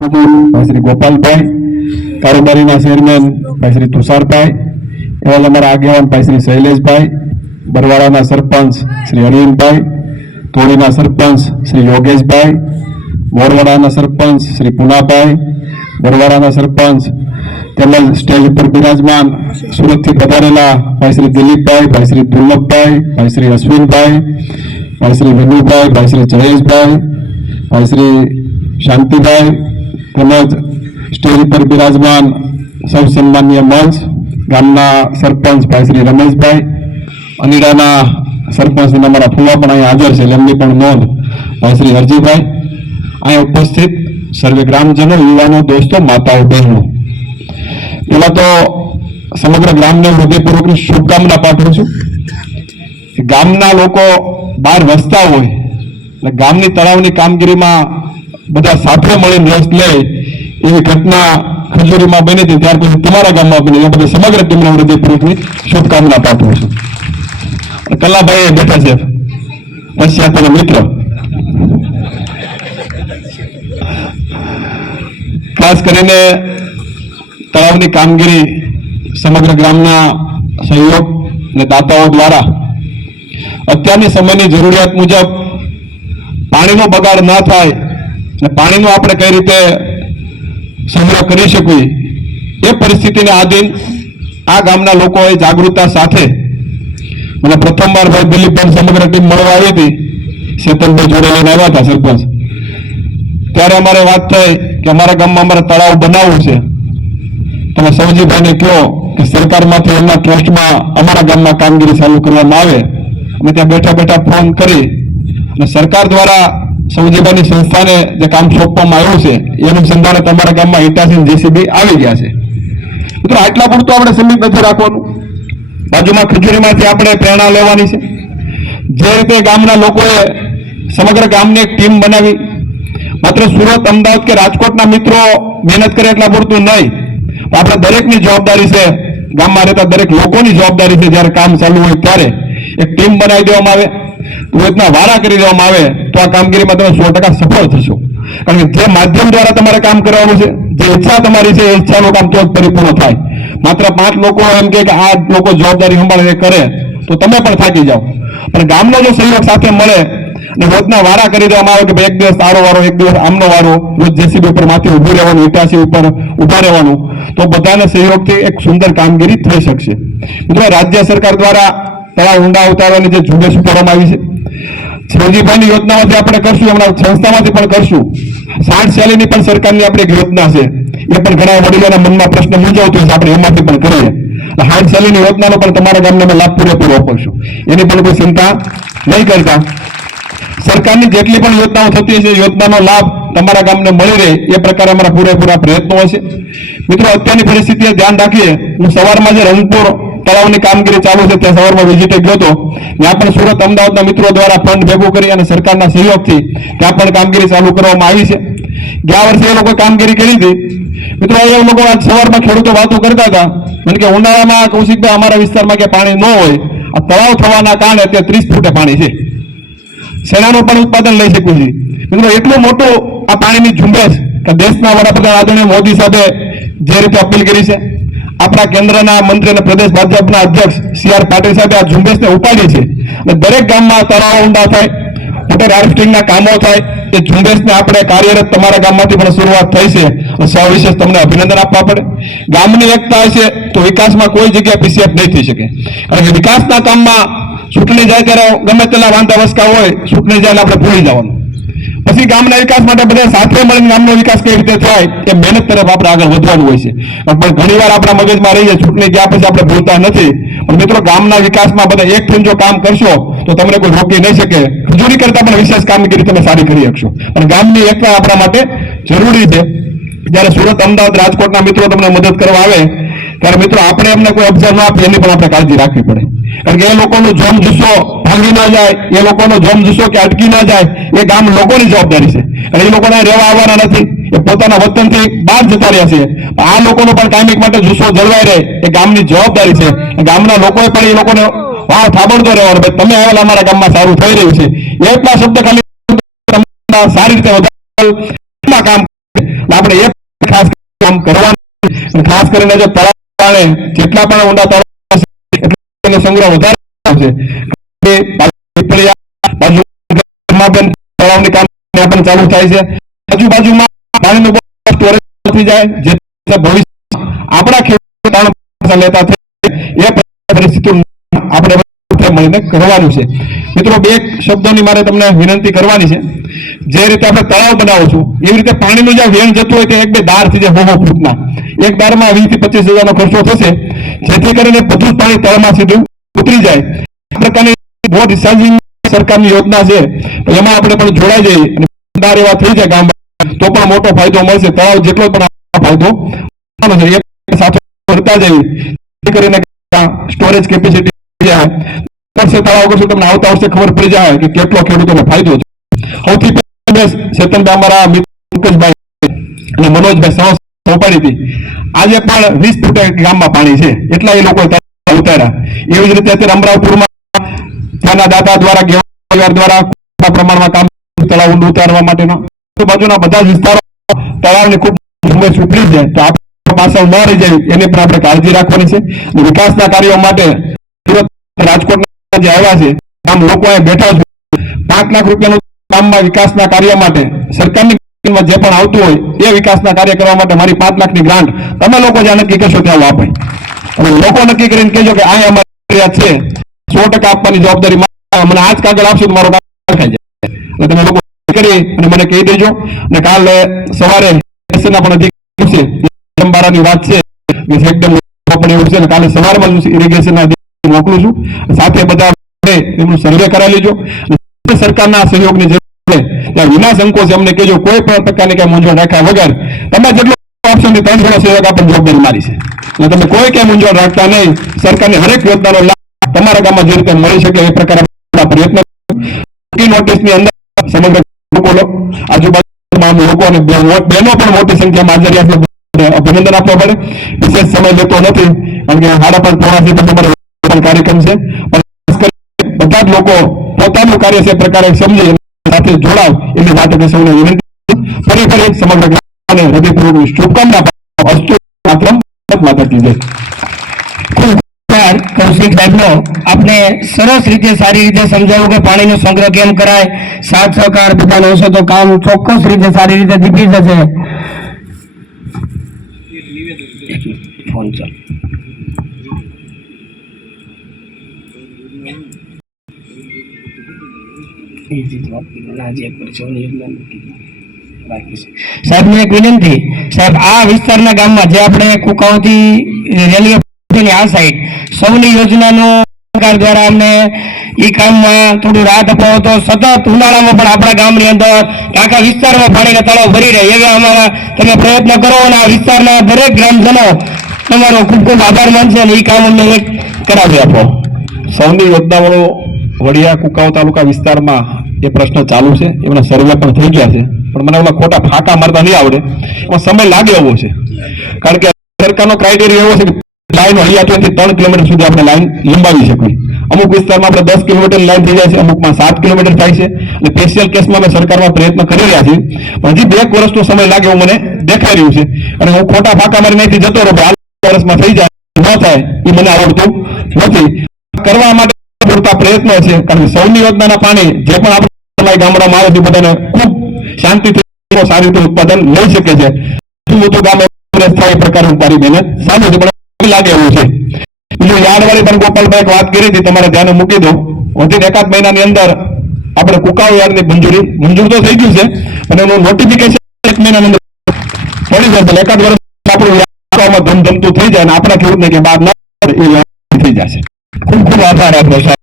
ભાઈ શ્રી ગોપાલભાઈ, કારોબારીના ચેરમેન ભાઈ શ્રી તુષારભાઈ, એવા અમારા આગેવાન ભાઈ શ્રી શૈલેષભાઈ, બરવાડાના સરપંચ શ્રી હરિનભાઈ, ધોળીના સરપંચ શ્રી યોગેશભાઈ, મોરવાડાના સરપંચ શ્રી પુનાભાઈ, બરવાડાના સરપંચ તેમજ સ્ટેજ ઉપર બિરાજમાન સુરતથી પધારેલા ભાઈ શ્રી દિલીપભાઈ, ભાઈ શ્રી દુર્લભભાઈ, ભાઈ શ્રી અશ્વિનભાઈ, ભાઈ શ્રી વિનુભાઈ, ભાઈ શ્રી જયેશભાઈ, ભાઈ શ્રી શાંતિભાઈ, તેમજ સ્ટેજ ઉપર બિરાજમાન સૌ સન્માનીય મંચ ગામના સરપંચ ભાઈ શ્રી રમેશભાઈ, અનીડાના સરપંચ અમારા ફુવા પણ અહીંયા હાજર છે, એમની પણ નોંધ ભાઈ શ્રી હરજીભાઈ, અહીંયા ઉપસ્થિત સર્વે ગ્રામજનો, યુવાનો, દોસ્તો, માતાઓ, બહેનો, પેલા તો સમગ્ર ગ્રામને હૃદયપૂર્વકની શુભકામના પાઠવું છું. ગામના લોકો બહાર વસતા હોય એટલે ગામની તળાવની કામગીરીમાં બધા સાથે મળીને રસ લે એવી ઘટના ખજૂરીમાં બની હતી, ત્યાર પછી તમારા ગામમાં બની, એ બધા સમગ્ર ટીમને હૃદયપૂર્વકની શુભકામના પાઠવું છું. કલાભાઈ બેઠા છે, પશ્ચાતના મિત્ર, ખાસ કરીને તળાવની કામગીરી સમગ્ર ગ્રામના સહયોગ અને દાતાઓ દ્વારા અત્યારની સમયની જરૂરિયાત મુજબ પાણીનો બગાડ ના થાય અને પાણીનો આપણે કઈ રીતે સંગ્રહ કરી શકીએ એ પરિસ્થિતિને આધીન આ ગામના લોકોએ જાગૃતતા સાથે મને પ્રથમવાર ભાઈ દિલીપભાઈ સમગ્ર ટીમ મળવા આવી હતી, ચેતનભાઈ જોડે લઈને આવ્યા હતા સરપંચ, ત્યારે અમારે વાત થઈ કે અમારા ગામમાં અમારે તળાવ બનાવવું છે, તમે સૌજીભાઈને કહો કે સરકારમાંથી એમના ટ્રસ્ટમાં અમારા ગામમાં કામગીરી ચાલુ કરવામાં આવે. અમે ત્યાં બેઠા બેઠા ફોન કરી અને સરકાર દ્વારા સૌજીભાઈની સંસ્થાને જે કામ સોંપવામાં આવ્યું છે એનું સંધાને તમારા ગામમાં હિટાસી જેસીબી આવી ગયા છે. મિત્રો આટલા પૂરતું આપણે સીમિત નથી રાખવાનું, બાજુમાં ખજૂરીમાંથી આપણે પ્રેરણા લેવાની છે. જે રીતે ગામના લોકોએ સમગ્ર ગામની એક ટીમ બનાવી, માત્ર સુરત, અમદાવાદ કે રાજકોટના મિત્રો મહેનત કરે એટલા પૂરતું નહીં, આપણે દરેકની જવાબદારી છે, ગામમાં રહેતા દરેક લોકોની જવાબદારી છે, જ્યારે કામ ચાલુ હોય ત્યારે એક ટીમ બનાવી દેવામાં આવે, રોજના વારા કરી દેવામાં આવે તો આ કામગીરીમાં તમે 100% સફળ થશો. કારણ કે જે માધ્યમ દ્વારા તમારે કામ કરવાનું છે, જે ઈચ્છા તમારી છે, એ ઈચ્છાનું કામ તો જ પરિપૂર્ણ થાય. માત્ર 5 લોકો એમ કે આ લોકો જવાબદારી સંભાળે કરે તો તમે પણ થાકી જાઓ, પણ ગામનો જો સહયોગ સાથે મળે અને રોજના વારા કરી દેવામાં આવે કે ભાઈ એક દિવસ તારો વારો, એક દિવસ આમનો વારો, રોજ જેસીબી ઉપર માથે ઉભું રહેવાનું, ઇટાસી ઉપર ઉભા રહેવાનું, તો બધાના સહયોગથી એક સુંદર કામગીરી થઈ શકશે. મિત્રો રાજ્ય સરકાર દ્વારા તળાવ ઊંડા ઉતારવાની જે ઝુંબેશ કરવામાં આવી છે, સૌજીભાઈની યોજનામાંથી આપણે કરશું, હમણાં સંસ્થામાંથી પણ કરશું. 60 શૈલીની પણ સરકારની આપણી એક યોજના છે, એ પણ ઘણા વડીલોના મનમાં પ્રશ્ન મૂંઝવતો છે, આપણે એમાંથી પણ કરીએ. 60 શૈલીની યોજનાનો પણ તમારા ગામને અમે લાભ પૂરેપૂરો આપીશું, એની પણ કોઈ ચિંતા નહીં કરતા. સરકારની જેટલી પણ યોજનાઓ થતી છે, યોજનાનો લાભ તમારા ગામને મળી રહે એ પ્રકારે અમારા પૂરેપૂરા પ્રયત્નો હશે. મિત્રો અત્યારની પરિસ્થિતિએ ધ્યાન રાખીએ, હું સવારમાં જે રંગપુર તળાવની કામગીરી ચાલુ છે ત્યાં સવારમાં વિઝિટે ગયો હતો, ત્યાં પણ સુરત, અમદાવાદના મિત્રો દ્વારા ફંડ ભેગું કરી અને સરકારના સહયોગથી ત્યાં પણ કામગીરી ચાલુ કરવામાં આવી છે. ગયા વર્ષે એ લોકો કામગીરી કરી હતી. મિત્રો એ લોકો આજ સવારમાં ખેડૂતો વાતો કરતા હતા, કારણ કે ઉનાળામાં કૌશિકભાઈ અમારા વિસ્તારમાં કે પાણી ન હોય, આ તળાવ થવાના કારણે અત્યારે 30 ફૂટે પાણી છે, સેનાનું પણ ઉત્પાદન લઈ શકું છું. મિત્રો એટલું મોટું આ પાણીની ઝુંબેશ કે દેશના વડાપ્રધાન આદરણીય મોદી સાહેબે જે રીતે અપીલ કરી છે, આપણા કેન્દ્રના મંત્રી અને પ્રદેશ ભાજપના અધ્યક્ષ CR પાટીલ સાહેબે આ ઝુંબેશને ઉપાડી છે અને દરેક ગામમાં તળાવ ઊંડા થાય, વોટર હાર્વેસ્ટિંગના કામો થાય, એ ઝુંબેશને આપણે કાર્યરત તમારા ગામમાંથી પણ શરૂઆત થઈ છે. સવિશેષ તમને અભિનંદન આપવા પડે. ગામની એકતા હશે તો વિકાસમાં કોઈ જગ્યાએ પીછેહટ નહીં થઈ શકે, કારણ કે વિકાસના કામમાં ચૂંટણી જાય ત્યારે ગમે તેટલા વાંધા વસકા હોય, ચૂંટણી જાય આપણે ભૂલી જવાનું. પછી ગામના વિકાસ માટે બધા સાથે મળીને ગામનો વિકાસ કઈ રીતે થાય એ મહેનત તરફ આપણે આગળ વધવાનું હોય છે. પણ ઘણીવાર આપણા મગજમાં રહીએ, ચૂંટણી ગયા પછી આપણે ભૂલતા નથી. પણ મિત્રો ગામના વિકાસમાં બધા એક થઈને જો કામ કરશો તો તમને કોઈ રોકી નહીં શકે. ખજૂરી કરતા પણ વિશેષ કામગીરી તમે સારી કરી શકશો. પણ ગામની એકતા આપણા માટે જરૂરી છે. જ્યારે સુરત, અમદાવાદ, રાજકોટના મિત્રો તમને મદદ કરવા આવે ત્યારે મિત્રો આપણે એમને કોઈ અબજા ન આપીએ એની પણ આપણે કાળજી રાખવી પડે, કારણ કે એ લોકોનો જોમ જુસ્સો ભાંગી ના જાય, એ લોકોનો જોમ જુસ્સો કે અટકી ના જાય, એ ગામ લોકોની જવાબદારી છે. અને એ લોકોને રહેવા આવવાના નથી, એ પોતાના વતનથી બહાર જતા રહ્યા છે. આ લોકોનો પણ કાયમિક માટે જુસ્સો જળવાઈ રહે એ ગામની જવાબદારી છે. ગામના લોકોએ પણ એ લોકોને વાવ થાબડતો રહેવાનો, ભાઈ તમે આવેલા અમારા ગામમાં સારું થઈ રહ્યું છે, એટલા શબ્દ ખાલી સારી રીતે કામ આપણે કામ કરવાનું. અને ખાસ કરીને જો તળાવ પાણે જેટલા પણ ઊંડા તળાવ હશે, એટલો સંગ્રહ વધારે આવશે. તળાવની કામ પણ ચાલુ થાય છે. આજુબાજુમાં પાણીનું સ્ટોરેજ થઈ જાય, જે ભવિષ્ય આપણા ખેડૂતો લેતા થાય એ પરિસ્થિતિ આપણે મળીને કરવાનું છે. મિત્રો, બે શબ્દોની મારે તમને વિનંતી કરવાની છે. જે રીતે આપણે તળાવ બનાવો છું, એવી રીતે પાણીનું જે વેણ જતું હોય તે એક બે દાર થઈ જાય, 100 ફૂટના. એક દારમાં 20 થી 25 હજારનો ખર્ચો થશે, જેથી કરીને બધું જ પાણી તળાવમાં સીધું ઉતરી જાય. આ પ્રકારની બોર રિચાર્જિંગ સરકારની યોજના છે, એમાં આપણે પણ જોડાઈ જઈએ અને દાર એવા થઈ જાય ગામ, તો પણ મોટો ફાયદો મળશે. તળાવ જેટલો પણ ફાયદો એક સાથે કરતા જઈએ, જેથી કરીને સ્ટોરેજ કેપેસિટી તળાવ કરશું, તમને આવતા વર્ષે ખબર પડી જાય કે કેટલો ખેડૂતોને ફાયદો છે. સૌથી પહેલા ચેતનભાઈ, અમારા મિત્રભાઈ અને મનોજભાઈ સોંપાડી હતી. આજે પણ 20 ફૂટ ગામમાં પાણી છે, એટલા એ લોકો ઉતાર્યા. એવી જ રીતે અત્યારે અમરાપુરમાં ત્યાંના દાતા દ્વારા, ગેવા દ્વારા પ્રમાણમાં કામ તળાવ ઊંડું ઉતારવા માટેનો. આજુબાજુના બધા જ વિસ્તારો તળાવની ખૂબ ઝુંબેશ ઉપડી જાય, તો આપણે પાછળ ન રહી જાય એની પણ આપણે કાળજી રાખવાની છે. વિકાસના કાર્યો માટે રાજકોટના જે આવ્યા છે, આમ લોકો બેઠા છે, 5 લાખ રૂપિયાનું ગામમાં વિકાસના કાર્ય માટે સરકારની જે પણ આવતું હોય એ વિકાસના કાર્ય કરવા માટે મારી 5 લાખની ગ્રાન્ટ તમે લોકો જ્યાં નક્કી કરશો ત્યાં અપાય. અને લોકો નક્કી કરીને કહેજો કે આ અમારી છે, 100% આપવાની જવાબદારી મને આજ કાગળ આપશો તો મારો કાગળ ખાઈ જાય. એટલે તમે લોકો કરી અને મને કહી દેજો. અને કાલે સવારે પણ અધિકારી છે, અંબારાની વાત છે, એકદમ પણ એવું છે. કાલે સવારમાં ઇરિગેશનના અધિકારી મોકલું છું, સાથે બધા એમનું સર્વે કરાવી લેજો. સરકારના સહયોગની જરૂર છે ત્યાં વિના સંકોચ અમને કહેજો. કોઈ પણ પ્રકારની કઈ મૂંઝવણ રાખ્યા વગર તમે જેટલો આપશો ને 3 ગણો સહયોગ આપવાની જવાબદારી મારી છે. એટલે તમે કોઈ કઈ મૂંઝવણ રાખતા નહીં. સરકારની હરેક યોજનાનો લાભ તમારા ગામમાં જે રીતે મળી શકે એ પ્રકારે પ્રયત્ન. નોટિસની અંદર સમગ્ર આજુબાજુમાં લોકો અને બહેનો પણ મોટી સંખ્યામાં હાજર રહ્યા, અભિનંદન આપવા પડે. વિશેષ સમય લેતો નથી, કારણ કે 5:30 પોણાથી તમારો કાર્યક્રમ છે. બધા જ લોકો પોતાનું કાર્ય છે પ્રકારે સમજી સાથે જોડાવ એની માટે સૌને વિનંતી. ફરી સમગ્ર ગ્રામને હૃદયપૂર્વક શુભકામના. કૌશિક સાહેબનો આપણે સરસ રીતે, સારી રીતે સમજાવ્યું કે પાણીનો સંગ્રહ કેમ કરાય, સાથ સહકાર બધાનો હશે તો કામ ચોક્કસ રીતે સારી રીતે દીપી જશે. ફોન ચાલ. સાહેબને એક વિનંતી, સાહેબ આ વિસ્તારના ગામમાં જે આપણે કુકાઓથી રેલવે આ સાઈડ સૌની યોજનાનો સરકાર દ્વારા અમને એ કામમાં થોડું રાહત અપાવો તો સતત ઉનાળામાં પણ આપણા ગામની અંદર આખા વિસ્તારમાં પાણીના તળાવ ભરી રહે એવા અમારા તમે પ્રયત્ન કરો. અને આ વિસ્તારના દરેક ગ્રામજનો તમારો ખૂબ ખૂબ આભાર માનશે અને એ કામ અમને એક કરાવી આપો. સૌની યોજનાવાળો વડિયા કુકાઓ તાલુકા વિસ્તારમાં એ પ્રશ્ન ચાલુ છે, એમના સર્વે પણ થઈ ગયા છે. પણ મને ઓલા ખોટા ફાંકા મારતા નહીં આવડે, એમાં સમય લાગે એવો છે. કારણ કે સરકારનો ક્રાઇટેરિયા એવો છે કે લાઈન અહીંયાથી 3 કિલોમીટર સુધી આપણે લાઈન લંબાવી શકીએ. અમુક વિસ્તારમાં આપણે 10 કિલોમીટર લાઈન થઈ જાય છે, અમુકમાં 7 કિલોમીટર થાય છે. અને સ્પેશિયલ કેસમાં અમે સરકારમાં પ્રયત્ન કરી રહ્યા છીએ, પણ હજી 2 વર્ષનો સમય લાગે એવું મને દેખાઈ રહ્યું છે. અને હું ખોટા ફાંકા મારી નહીં જતો રહું, 2 વર્ષમાં થઈ જાય ન થાય એ મને આવડતું નથી. કરવા માટે પૂરતા પ્રયત્નો છે, કારણ કે સૌની યોજનાના પાણી જે પણ આપણે ગામડામાં આવે તે બધાને ખૂબ શાંતિથી સારી રીતે ઉત્પાદન લઈ શકે છે. ગામે થાય એ પ્રકારનું મારી મહેનત સામે છે, પણ લાગે એવું છે. બીજું યાર્ડવાળી પણ ગોપાલભાઈ વાત કરી હતી, તમારે ધ્યાને મૂકી દો. વધીને 1 મહિનાની અંદર આપણે કુકાવ યાર્ડની મંજૂર તો થઈ ગયું છે, અને એનું નોટિફિકેશન 1 મહિનાની અંદર પડી જશે. 1 વર્ષ આપણું યાર્ડમાં ધમધમતું થઈ જાય અને આપણા ખેડૂતને કે બહાર ન એ થઈ જશે. ખૂબ ખૂબ આભાર આપનો.